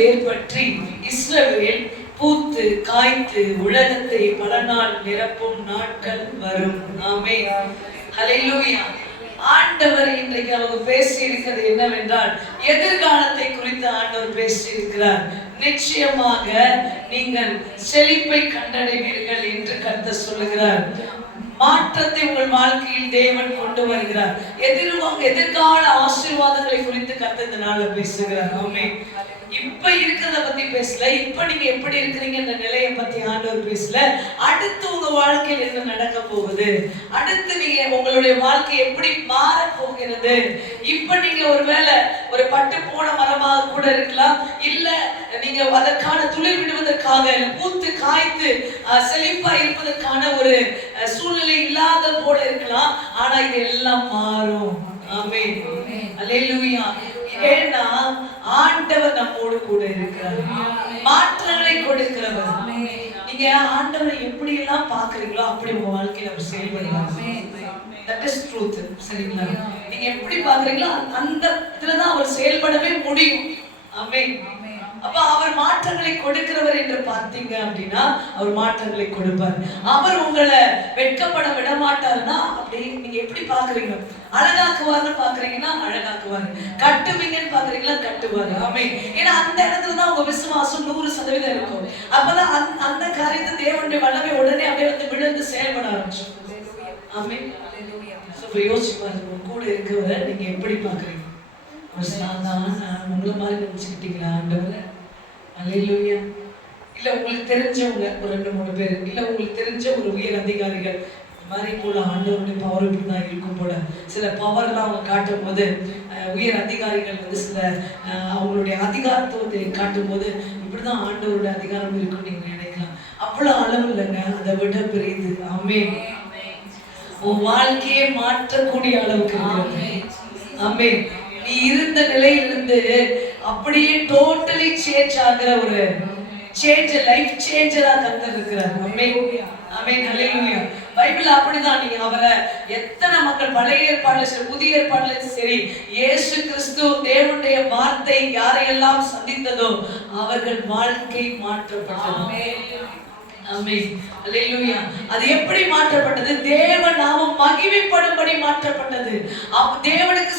வேர் பற்றி இஸ்ரவேல் பூத்து காய்த்து உலகத்தை பல நாள் நிரப்பும் நாட்கள் வரும். ஆமென். ஹல்லேலூயா. ஆண்டவர் இன்றைக்கு அவங்க பேசி இருக்கிறது என்னவென்றால் எதிர்காலத்தை குறித்து ஆண்டவர் பேசி இருக்கிறார். நிச்சயமாக நீங்கள் செழிப்பை கண்டடைவீர்கள் என்று கர்த்தர் சொல்லுகிறார். மாற்றத்தை உங்கள் வாழ்க்கையில் தேவன் கொண்டு வருகிறார். எதிர்கால ஆசீர்வாதங்களை குறித்து கர்த்தர் இந்த நாள்ல பேசுகிறார். ஆமென். இப்ப இருக்கிறத பத்தி பேசல, இப்ப நீங்க எப்படி இருக்கிறீங்க என்ற நிலையை பத்தி ஆண்டவர் பேசல. அடுத்து உங்க வாழ்க்கையில் என்ன நடக்க போகுது, அடுத்து நீங்க உங்களுடைய வாழ்க்கை எப்படி மாற போகிறது. இப்ப நீங்க ஒருவேளை ஒரு பட்டு போன மரமாக கூட இருக்கலாம், இல்ல நீங்க அதற்கான துளிர் விடுவதற்காக பூத்து காய்த்து செழிப்பா இருப்பதற்கான ஒரு சூழ்நிலை இல்லாத போல இருக்கலாம். ஆனா இது எல்லாம் மாறும். ஆமென். அல்லேலூயா. ஏன்னா ஆண்டவர் நம்மோடு கூட இருக்கிறார். மாற்றங்களை கொடுக்கிறவர். நீங்க ஆண்டவரை எப்படி எல்லாம் பாக்குறீங்களோ அப்படி உங்க வாழ்க்கையில அவர் செயல்படுவார். That is truth. சரிங்களா? நீங்க எப்படி பாக்குறீங்களோ அந்த இதுலதான் அவர் செயல்படவே முடியும். ஆமென். அப்ப அவர் மாற்றங்களை கொடுக்கிறவர் என்று பார்த்தீங்க அப்படின்னா அவர் மாற்றங்களை கொடுப்பார். அவர் உங்களை வெட்கப்பட விட மாட்டாருன்னா அப்படி நீங்க எப்படி பாக்குறீங்க, அழகாக்குவார்னு பாக்குறீங்கன்னா அழகாக்குவாரு, கட்டுவீங்கன்னு பாக்குறீங்களா கட்டுவாரு. ஆமென். ஏன்னா அந்த இடத்துல தான் உங்க விசுவாசம் 100% இருக்கும். அப்பதான் அந்த காரியத்தை தேவனுடைய வல்லமை உடனே அப்படியே வந்து விழுந்து செயல்பட ஆரம்பிச்சு. ஆமென். யோசிச்சு பாருங்க, கூட இருக்கிறவரை நீங்க எப்படி பாக்குறீங்க. உங்களை மாதிரி நினைச்சுக்கிட்டீங்களா ஆண்டவரை? அல்லேலூயா. இல்ல உங்களுக்கு தெரிஞ்சவங்க ஒரு 2-3 பேர், இல்ல உங்களுக்கு தெரிஞ்ச ஒரு உயர் அதிகாரிகள் இந்த மாதிரி போல ஆண்டவருடைய பவர் இப்படிதான் இருக்கும் போல. சில பவர்லாம் அவங்க காட்டும் போது உயர் அதிகாரிகள் வந்து சில அவங்களுடைய அதிகாரத்துவத்தை காட்டும் போது இப்படிதான் ஆண்டவருடைய அதிகாரம் இருக்கும் நீங்க நினைக்கலாம். அவ்வளவு அளவு இல்லைங்க, அதை விட பெரியது. ஆமென். உன் வாழ்க்கையை மாற்றக்கூடிய அளவுக்கு. ஆமென். நீ இருந்த நிலையிலிருந்து அப்படியே டோட்டலி சேஞ்ச் ஆகிற ஒரு சேஞ்ச், லைஃப் சேஞ்சரா கர்த்தர் இருக்கிறார். ஆமென். ஆமென். ஹல்லேலூயா. பைபிள் அப்படிதான். நீங்க அவரை எத்தனை மக்கள் பழைய ஏற்பாடுல சரி புதிய ஏற்பாடுல சரி இயேசு கிறிஸ்து தேவனுடைய வார்த்தை யாரையெல்லாம் சந்தித்ததோ அவர்கள் வாழ்க்கை மாற்றப்பட்டது. ஆமென். அல்லேலூயா. அது எப்படி மாற்றப்பட்டது? தேவ நாமம் மகிமைப்படும்படி மாற்றப்பட்டது. தேவனுக்கு